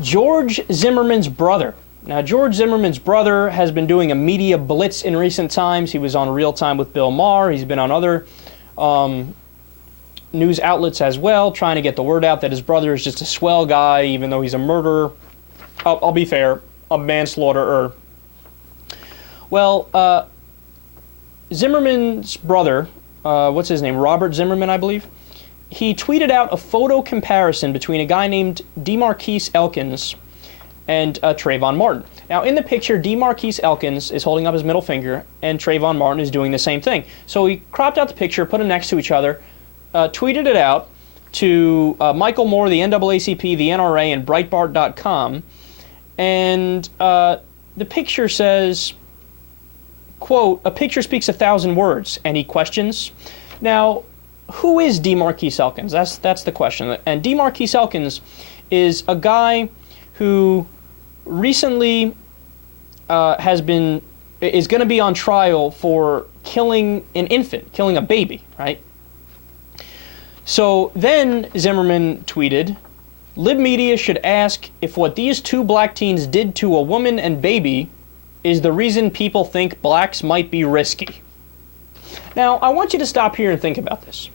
George Zimmerman's brother. Now, George Zimmerman's brother has been doing a media blitz in recent times. He was on Real Time with Bill Maher. He's been on other news outlets as well, trying to get the word out that his brother is just a swell guy, even though he's a murderer. I'll be fair, a manslaughterer. Well, Zimmerman's brother, what's his name? Robert Zimmerman, I believe. He tweeted out a photo comparison between a guy named DeMarquise Elkins and Trayvon Martin. Now, in the picture, DeMarquise Elkins is holding up his middle finger, and Trayvon Martin is doing the same thing. So he cropped out the picture, put them next to each other, tweeted it out to Michael Moore, the NAACP, the NRA, and Breitbart.com, and the picture says, quote, "A picture speaks 1,000 words," and he questions. Now, who is DeMarquise Elkins? That's the question. And DeMarquise Elkins is a guy who recently is going to be on trial for killing an infant, killing a baby, right? So then Zimmerman tweeted, "Lib media should ask if what these two black teens did to a woman and baby is the reason people think blacks might be risky." Now, I want you to stop here and think about this.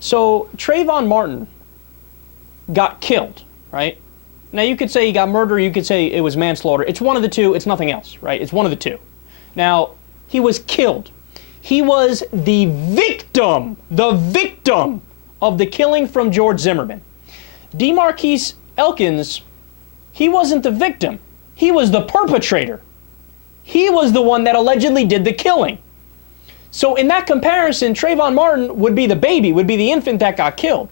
So Trayvon Martin got killed, right? Now, you could say he got murdered, you could say it was manslaughter. It's one of the two, it's nothing else, right? It's one of the two. Now, he was killed. He was the victim of the killing from George Zimmerman. DeMarquise Elkins, he wasn't the victim. He was the perpetrator. He was the one that allegedly did the killing. So in that comparison, Trayvon Martin would be the baby, would be the infant that got killed.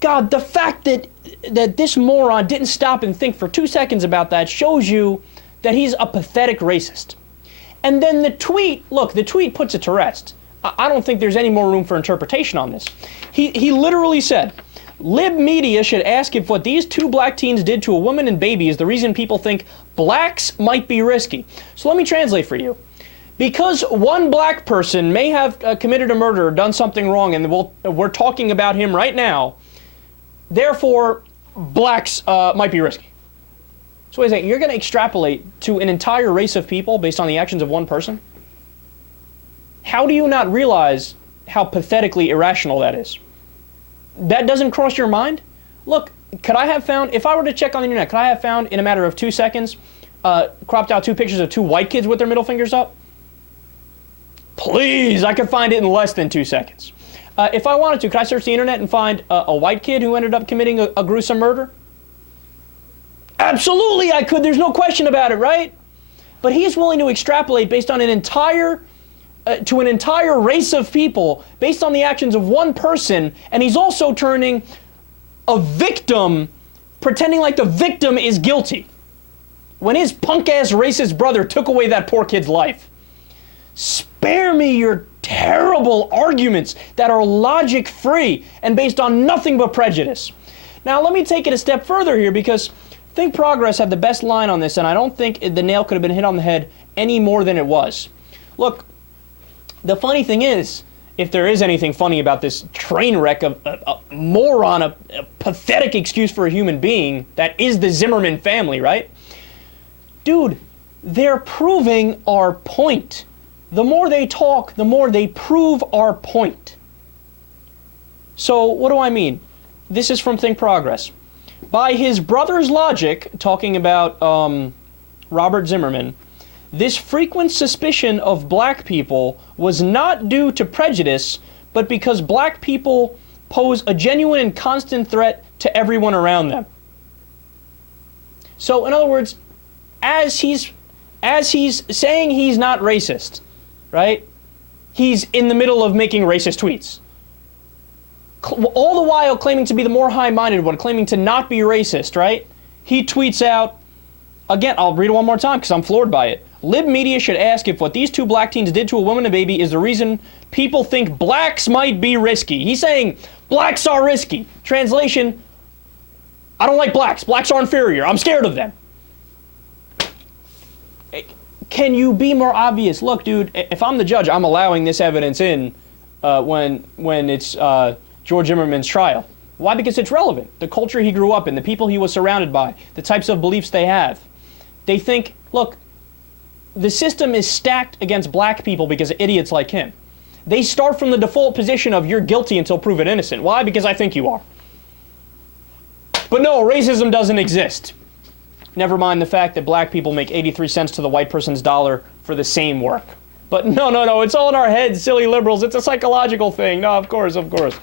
God, the fact that this moron didn't stop and think for 2 seconds about that shows you that he's a pathetic racist. And then the tweet, look, the tweet puts it to rest. I don't think there's any more room for interpretation on this. He literally said, "Lib media should ask if what these two black teens did to a woman and baby is the reason people think blacks might be risky." So let me translate for you. Because one black person may have committed a murder or done something wrong, and we're talking about him right now, therefore, blacks might be risky. So wait a second, you're going to extrapolate to an entire race of people based on the actions of one person? How do you not realize how pathetically irrational that is? That doesn't cross your mind? Look, could I have found, if I were to check on the internet, could I have found in a matter of 2 seconds, cropped out two pictures of two white kids with their middle fingers up? Please, I could find it in less than 2 seconds. If I wanted to, could I search the internet and find a white kid who ended up committing a gruesome murder? Absolutely I could, there's no question about it, right? But he's willing to extrapolate based on an entire race of people, based on the actions of one person, and he's also turning a victim, pretending like the victim is guilty, when his punk-ass racist brother took away that poor kid's life. Spare me your terrible arguments that are logic-free and based on nothing but prejudice. Now, let me take it a step further here, because Think Progress had the best line on this, and I don't think the nail could have been hit on the head any more than it was. Look, the funny thing is, if there is anything funny about this train wreck of a moron, a pathetic excuse for a human being, that is the Zimmerman family, right? Dude, they're proving our point. The more they talk, the more they prove our point. So, what do I mean? This is from Think Progress. By his brother's logic, talking about Robert Zimmerman, this frequent suspicion of black people was not due to prejudice, but because black people pose a genuine and constant threat to everyone around them. So, in other words, as he's saying he's not racist, right? He's in the middle of making racist tweets. All the while claiming to be the more high-minded one, claiming to not be racist, right? He tweets out, again, I'll read it one more time because I'm floored by it. Lib media should ask if what these two black teens did to a woman and a baby is the reason people think blacks might be risky. He's saying blacks are risky. Translation, I don't like blacks. Blacks are inferior. I'm scared of them. Can you be more obvious? Look, dude, if I'm the judge, I'm allowing this evidence in when it's George Zimmerman's trial. Why? Because it's relevant. The culture he grew up in, the people he was surrounded by, the types of beliefs they have. They think, look, the system is stacked against black people because of idiots like him. They start from the default position of you're guilty until proven innocent. Why? Because I think you are. But no, racism doesn't exist. Never mind the fact that black people make 83 cents to the white person's dollar for the same work. But no, it's all in our heads, silly liberals. It's a psychological thing. No, of course.